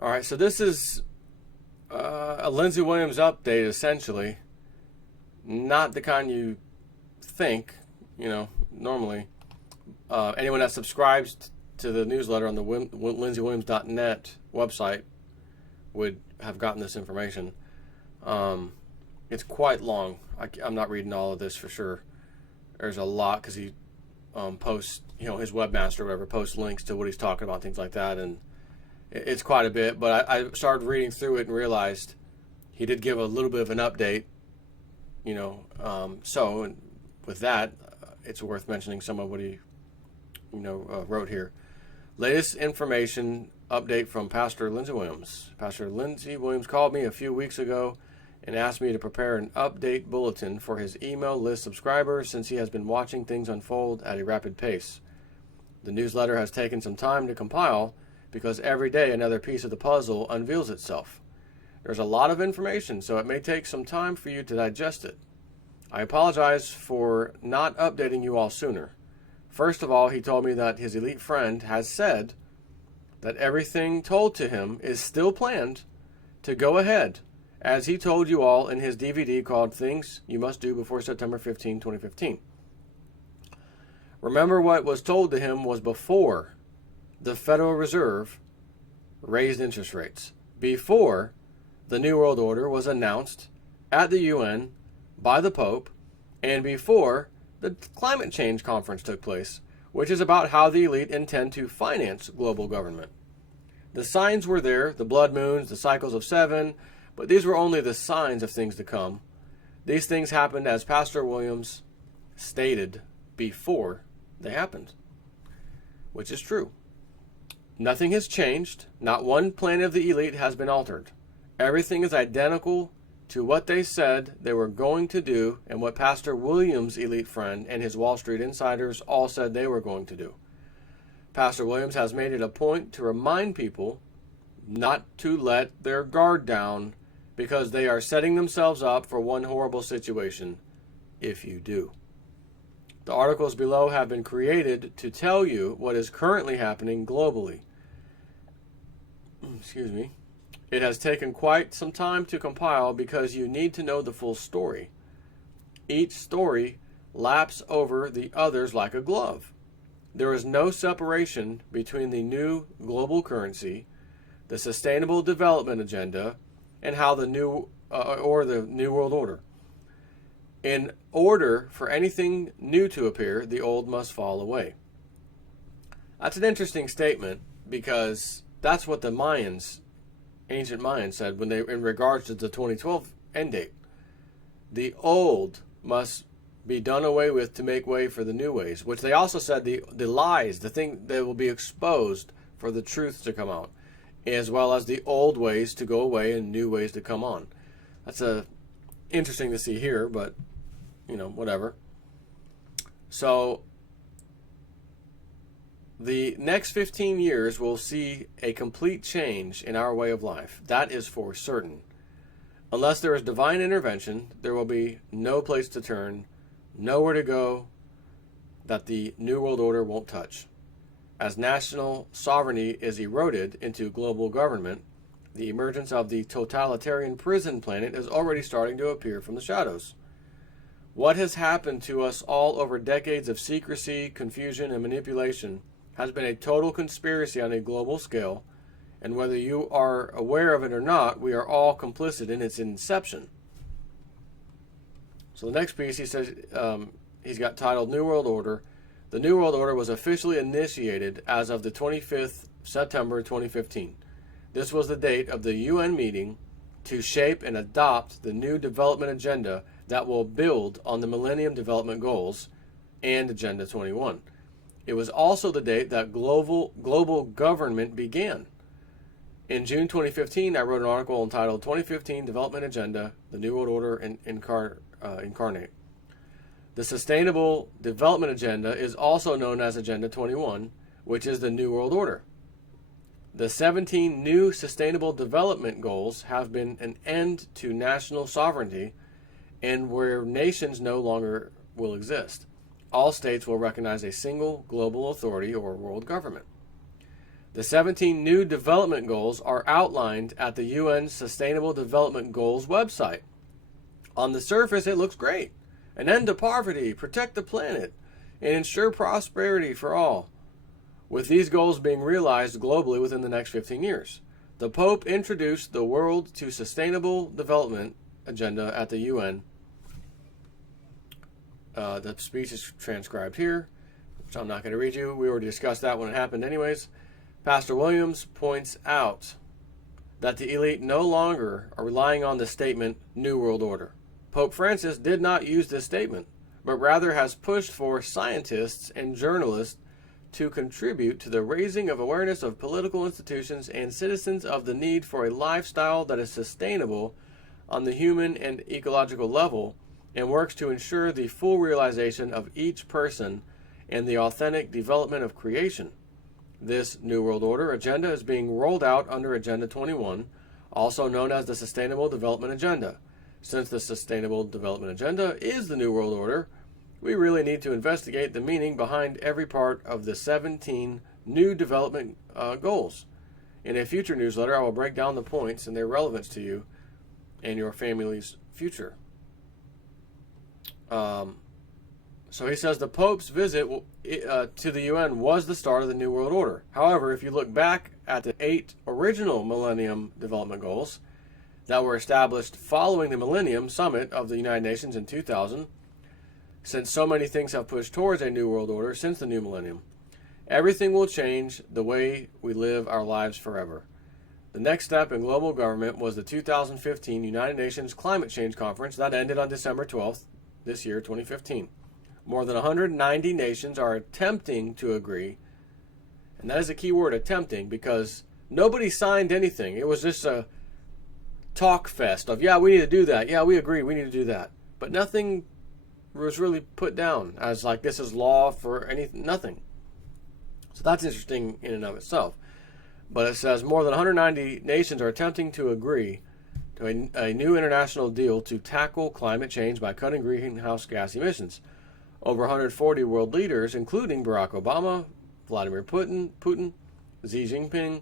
All right, so this is a Lindsey Williams update, essentially. Not the kind you think, normally. Anyone that subscribes to the newsletter on the LindseyWilliams.net website would have gotten this information. It's quite long. I'm not reading all of this for sure. There's a lot because he posts, his webmaster or whatever, posts links to what he's talking about, things like that, and it's quite a bit. But I started reading through it and realized he did give a little bit of an update, so with that, it's worth mentioning some of what he, wrote here. Latest information update from Pastor Lindsey Williams. Pastor Lindsey Williams called me a few weeks ago and asked me to prepare an update bulletin for his email list subscribers since he has been watching things unfold at a rapid pace. The newsletter has taken some time to compile because every day another piece of the puzzle unveils itself. There's a lot of information, so it may take some time for you to digest it. I apologize for not updating you all sooner. First of all, he told me that his elite friend has said that everything told to him is still planned to go ahead, as he told you all in his DVD called Things You Must Do Before September 15, 2015. Remember, what was told to him was before the Federal Reserve raised interest rates, before the New World Order was announced at the UN by the Pope, and before the climate change conference took place, which is about how the elite intend to finance global government. The signs were there, the blood moons, the cycles of 7, but these were only the signs of things to come. These things happened as Pastor Williams stated before they happened, which is true. Nothing has changed. Not one plan of the elite has been altered. Everything is identical to what they said they were going to do and what Pastor Williams' elite friend and his Wall Street insiders all said they were going to do. Pastor Williams has made it a point to remind people not to let their guard down because they are setting themselves up for one horrible situation if you do. The articles below have been created to tell you what is currently happening globally. Excuse me. It has taken quite some time to compile because you need to know the full story. Each story laps over the others like a glove. There is no separation between the new global currency, the Sustainable Development Agenda, and how the New World Order. In order for anything new to appear, the old must fall away. That's an interesting statement because that's what the ancient Mayans said when they, in regards to the 2012 end date. The old must be done away with to make way for the new ways, which they also said the lies, the thing that will be exposed for the truth to come out, as well as the old ways to go away and new ways to come on. That's interesting to see here, but whatever. So the next 15 years will see a complete change in our way of life. That is for certain. Unless there is divine intervention, there will be no place to turn, nowhere to go that the New World Order won't touch. As national sovereignty is eroded into global government, the emergence of the totalitarian prison planet is already starting to appear from the shadows. What has happened to us all over decades of secrecy, confusion, and manipulation has been a total conspiracy on a global scale, and whether you are aware of it or not, we are all complicit in its inception. So the next piece, he says, he's got titled New World Order. The New World Order was officially initiated as of the 25th September 2015. This was the date of the UN meeting to shape and adopt the new development agenda that will build on the Millennium Development Goals and Agenda 21. It was also the date that global government began. In June 2015, I wrote an article entitled 2015 Development Agenda, the New World Order Incarnate. The Sustainable Development Agenda is also known as Agenda 21, which is the New World Order. The 17 new Sustainable Development Goals have been an end to national sovereignty and where nations no longer will exist. All states will recognize a single global authority or world government. The 17 new development goals are outlined at the UN's Sustainable Development Goals website. On the surface, it looks great. An end to poverty, protect the planet, and ensure prosperity for all, with these goals being realized globally within the next 15 years. The Pope introduced the World to Sustainable Development agenda at the UN. The speech is transcribed here, which I'm not going to read you. We already discussed that when it happened anyways. Pastor Williams points out that the elite no longer are relying on the statement, New World Order. Pope Francis did not use this statement, but rather has pushed for scientists and journalists to contribute to the raising of awareness of political institutions and citizens of the need for a lifestyle that is sustainable on the human and ecological level and works to ensure the full realization of each person and the authentic development of creation. This New World Order agenda is being rolled out under Agenda 21, also known as the Sustainable Development Agenda. Since the Sustainable Development Agenda is the New World Order, we really need to investigate the meaning behind every part of the 17 new development goals. In a future newsletter, I will break down the points and their relevance to you and your family's future. So he says the Pope's visit to the UN was the start of the New World Order. However, if you look back at the 8 original Millennium Development Goals that were established following the Millennium Summit of the United Nations in 2000, since so many things have pushed towards a New World Order since the new millennium, everything will change the way we live our lives forever. The next step in global government was the 2015 United Nations Climate Change Conference that ended on December 12th this year, 2015. More than 190 nations are attempting to agree, and that is a key word, attempting, because nobody signed anything. It was just a talk fest of, yeah, we need to do that. Yeah, we agree, we need to do that. But nothing was really put down as like this is law for anything, nothing. So that's interesting in and of itself. But it says more than 190 nations are attempting to agree to a new international deal to tackle climate change by cutting greenhouse gas emissions. Over 140 world leaders, including Barack Obama, Vladimir Putin, Xi Jinping,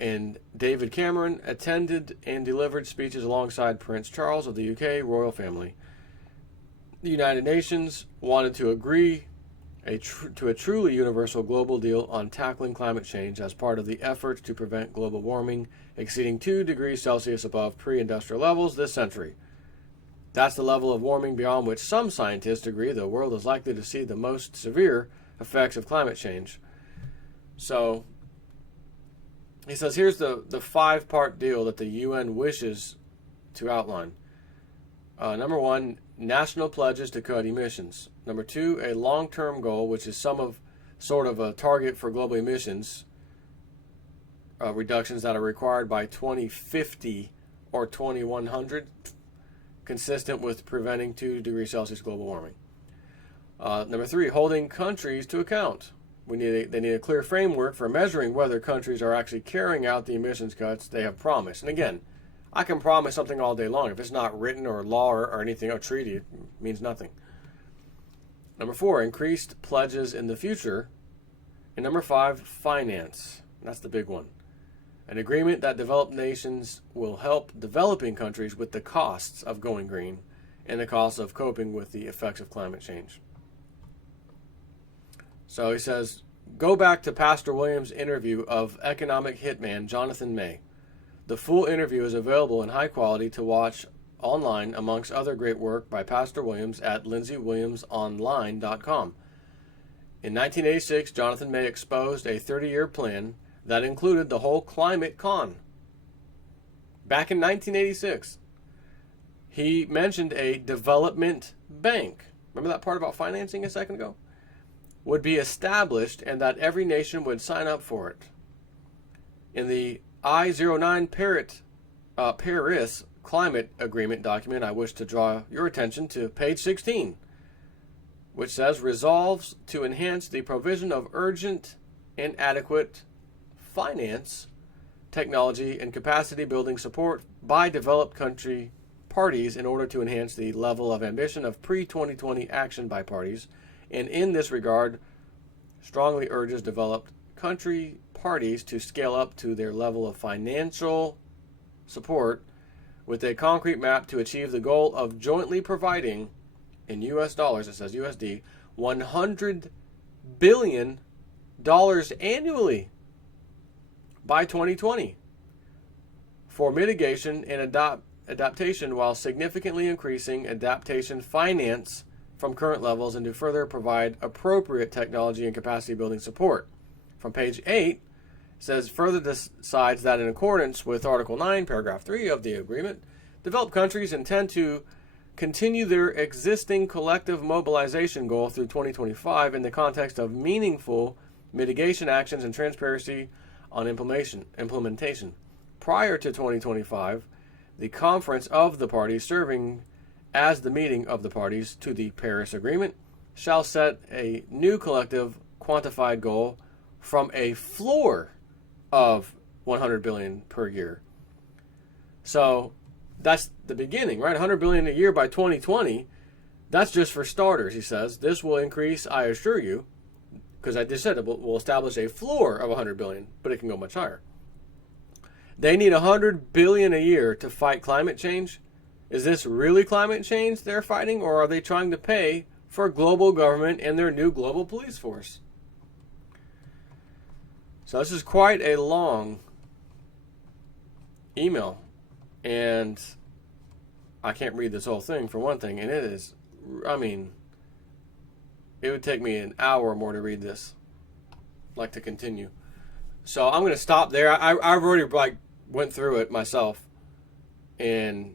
and David Cameron, attended and delivered speeches alongside Prince Charles of the UK royal family. The United Nations wanted to agree to a truly universal global deal on tackling climate change as part of the efforts to prevent global warming exceeding 2 degrees Celsius above pre-industrial levels this century. That's the level of warming beyond which some scientists agree the world is likely to see the most severe effects of climate change. So, he says here's the 5-part deal that the UN wishes to outline. Number 1, national pledges to cut emissions. Number 2, a long-term goal, which is sort of a target for global emissions reductions that are required by 2050 or 2100, consistent with preventing 2 degrees Celsius global warming. Number 3, holding countries to account. They need a clear framework for measuring whether countries are actually carrying out the emissions cuts they have promised. And again, I can promise something all day long. If it's not written or law or anything, or treaty, it means nothing. Number 4, increased pledges in the future. And number 5, finance. That's the big one. An agreement that developed nations will help developing countries with the costs of going green and the costs of coping with the effects of climate change. So he says, go back to Pastor Williams' interview of economic hitman Jonathan May. The full interview is available in high quality to watch online, amongst other great work by Pastor Williams at lindseyWilliamsonline.com. In 1986, Jonathan May exposed a 30-year plan that included the whole climate con. Back in 1986, he mentioned a development bank. Remember that part about financing a second ago? Would be established and that every nation would sign up for it. In the I-09 Paris Climate Agreement document, I wish to draw your attention to page 16, which says, resolves to enhance the provision of urgent and adequate finance, technology, and capacity building support by developed country parties in order to enhance the level of ambition of pre-2020 action by parties, and in this regard, strongly urges developed country parties to scale up to their level of financial support with a concrete map to achieve the goal of jointly providing, in US dollars, it says USD, $100 billion annually by 2020 for mitigation and adaptation, while significantly increasing adaptation finance from current levels and to further provide appropriate technology and capacity building support. From page 8, says further decides that in accordance with Article 9, Paragraph 3 of the agreement, developed countries intend to continue their existing collective mobilization goal through 2025 in the context of meaningful mitigation actions and transparency on implementation. Prior to 2025, the Conference of the Parties, serving as the meeting of the parties to the Paris Agreement, shall set a new collective quantified goal from a floor of $100 billion per year. So that's the beginning, right? $100 billion a year by 2020. That's just for starters, he says. This will increase, I assure you, because I just said it will establish a floor of $100 billion, but it can go much higher. They need $100 billion a year to fight climate change. Is this really climate change they're fighting, or are they trying to pay for global government and their new global police force? So this is quite a long email, and I can't read this whole thing for one thing, and it is, I mean, it would take me an hour or more to read this. I'd like to continue. So I'm going to stop there. I've already went through it myself, and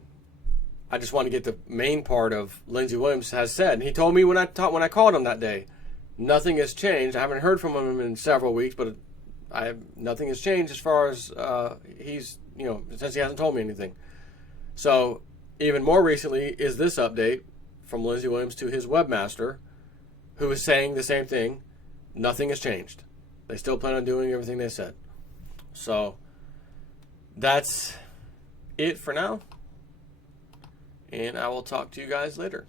I just want to get the main part of Lindsey Williams has said. And he told me when I called him that day, nothing has changed. I haven't heard from him in several weeks, but nothing has changed as far as he's, since he hasn't told me anything. So even more recently is this update from Lindsey Williams to his webmaster, who is saying the same thing. Nothing has changed. They still plan on doing everything they said. So that's it for now. And I will talk to you guys later.